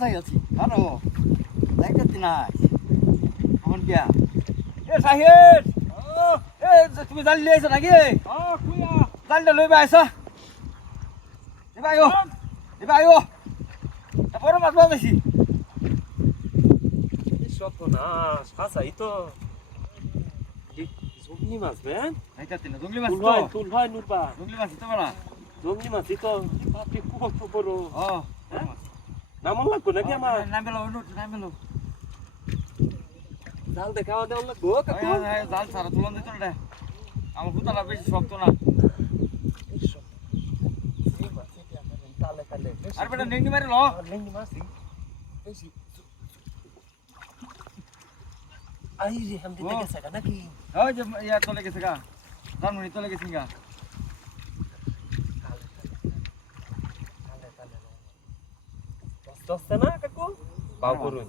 বাজাই আছি আরো যাইতে না কোন কিয়া এ সাহেব এ তুমি জাল লিয়েছ নাকি কুয়া জালটা লইবা আইছা এবা আইও বড় মাছ বাজাইছি সর্বনাশ হাসাই তো জঙ্গলি মাছ বেন যাইতে না জঙ্গলি মাছ তুল ভাই নুরবা জঙ্গলি মাছ তো বড় জঙ্গলি মাছ তো বাপরে কত বড় ও নামন লাগবো নাকি আমার নামেলো নামেলো জাল দেখাও দেওয়া লাগবো কাকু জাল সারা তুলন দিত না আমার পুতালা বেশি শক্ত না আর বেটা নেংনি মারি লো লেঙ্গি মাছি বেশি আই রে হাম দিতে গেছে নাকি ওই যে ইয়া চলে গেছে গা জানমুনি চলে গেছে গা দস্তে না কাকু বাউ করুন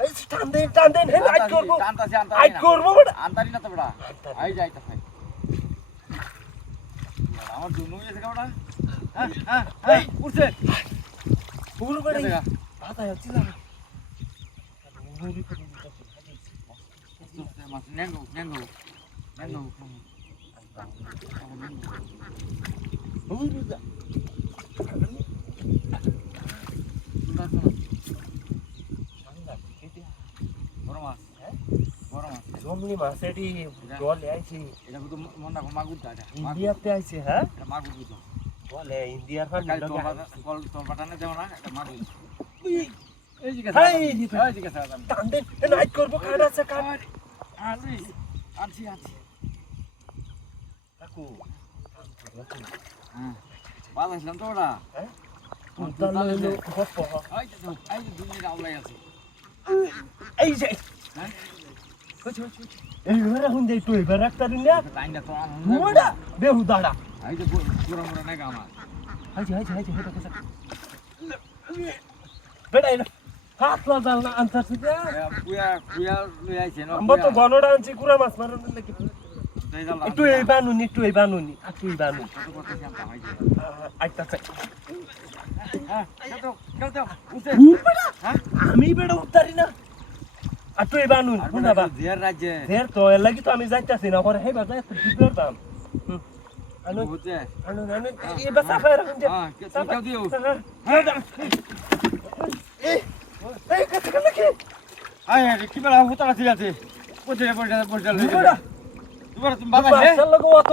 এই যে টান দেন হে আইট করবো বেটা আন্তারি না তো বড়া আই যাইতা ভাই আমার দুনু গেছে কাটা হ্যাঁ উঠছে ফুল করে আতা যাচ্ছি না মাছ নেঙ্গো বুঝা বড় মাছ জঙ্গলি মাছ এটি জলে আইছি এটা তো মন রাখো মাগুর দাদা ইন্ডিয়াতে আইছে হ্যাঁ এটা মাগুর বুঝো বলে ইন্ডিয়ার ফান্ড কাল তো পাঠানে যাও না এটা মাগুর এই জিজ্ঞাসা এই জিজ্ঞাসা টান দেন নাইট করবো কাটা আছে কাট আছি কাকু হ্যাঁ বাবা আসলাম তো ওরা হ্যাঁ তাহলে হপ এই যে দুনিয়া আউলাই আছে এই যে এই বেরা হুন দেই তুই বেরা একটা দিন না লাইনটা তো মোড়া বেহুদাড়া এই যে পুরা মোড়া নাই গামা হাই হেটা কথা বেটা এটা হাত লাগাল না আনসার থেকে কুয়া লই আইছে না আমরা তো গনডা আনছি কুড়া মাছ মারন লাগি একটু এই বানুনি কত কত শান্তা হইছে আইতা চাই হ্যাঁ কেউ উঠে হ্যাঁ আমি বেড়া উতারি না আর তুই বানুন বুঝাবা জিয়ার রাজ্যে ফের তো এর লাগি তো আমি যাইতাছি না পরে হেবা যাই তো দিবার দাম আনো বুঝছে আনো এই বাসা ফের হুনজে হ্যাঁ কেউ দিও এই কত কত কি আয় কি বলা হতো না ঠিক আছে পড়ে লই যা দুবার তুমি বাবা হে লাগো অত